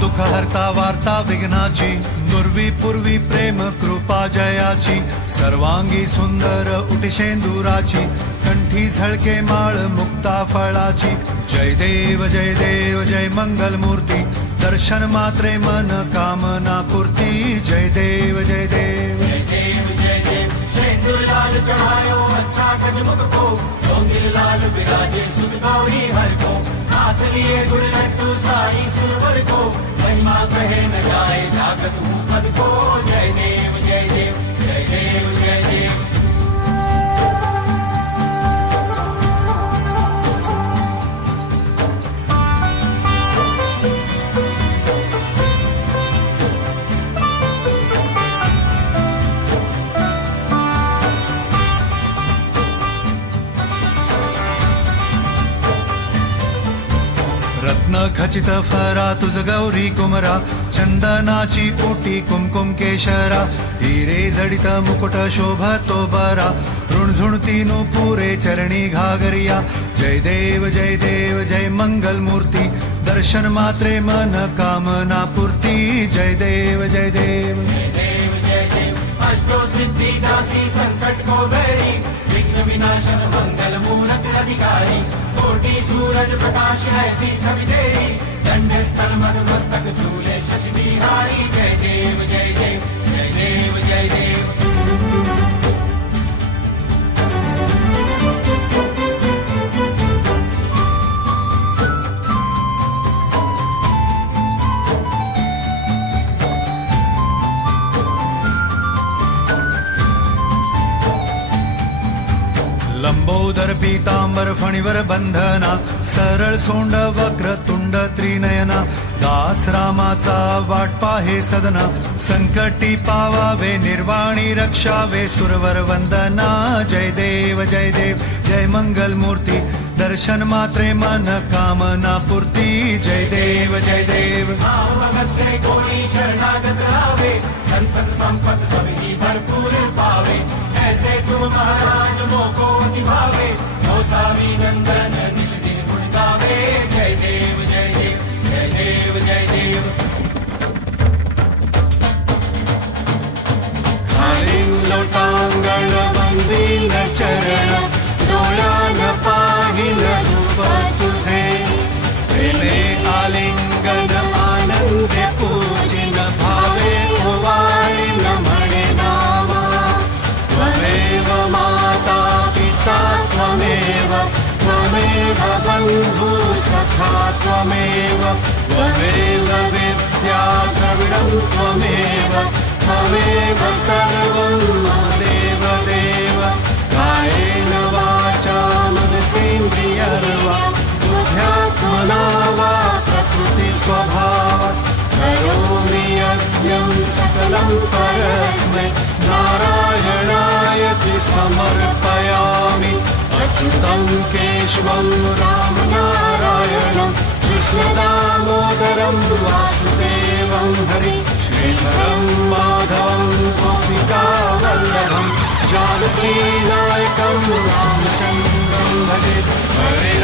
दुःख हरता वार्ता विघ्नाची, नुर्वी पूर्वी प्रेम कृपा जयाची, सर्वांगी सुंदर उटिशेंदुराची, कंठी झळके माळ मुक्ता फळाची. जय देव जय मंगल मूर्ती, दर्शन मात्रे मन कामना पूर्ती. जय देव जय देव शेंदूर लाल चढ़ायो अच्छा गजमुख को, डोंगिल लाल विराजे सुख गौरी हर को, हाथ लिए गुड़ लड्डू साई सुरवर को, महिमा कहे न जाए जागत भूपद को. जय देव जय देव जय देव जय देव. रत्न खचित फरा तुझ गौरी कुमरा, चंदनाची ओटी कुमकुम केशरा, हिरे जडित मुकुट शोभतो बरा, ऋणझुणती पुरे चरणी घागरिया. जय देव जय मंगल मूर्ती, दर्शन मात्रे मन कामना पूर्ती. जय देव जय देव जय देव अष्टो सिद्धि दासी संकट को बैरी, विघ्न विनाशन मंगल मूरत अधिकारी, कोटि सूरज प्रकाश ऐसी छवि तेरी, दंड स्थल मद मस्तक झूले शशि बिहारी. जय देव जय देव जय देव जय देव. लंबोदर पीतांबर फणीवर बंधना, सरळ सोंड वक्र तुंड त्रिनयना, दास रामाचा वाट पाहे सदना, संकटी पावावे निर्वाणी रक्षावे सुरवर वंदना. जय देव जय मंगल मूर्ती, दर्शन मात्रे मन कामना पूर्ती. जय देव जय देव. भगत से कोई शरणागत आवे, संतत संपत सभी भरपूर पावे, ऐसे तुम महाराज मोको निभावे, मौसावी नंदन निज दिन गुण गावे. जय देव जय देव जय देव जय देव. खालील लोटांगण वंदीन चरण, डोळ्यान पाहिल रूप तुझे, प्रेमे आलिंगन आनंद पूजिन, भावे ओवाळीन म्हणे नामा. त्वमेव माता पिता त्वमेव, त्वमेव बंधु सखा त्वमेव, त्वमेव विद्या द्रविणं त्वमेव, त्वमेव सर्वं मम देव देव. कायेन वाचा मनसेन्द्रियर्वा, बुद्ध्यात्मना वा प्रकृति स्वभावात्, करोमि यज्ञं सकलं परस्मै, नारायणायति समर्पयामि. अच्युतं केशवं रामनारायणं, कृष्णदामोदरं वासुदेवं हरि, श्रीधरं माधवं गोपिकावल्लभं, जानकीनायकं रामचन्द्रं भजे. हरे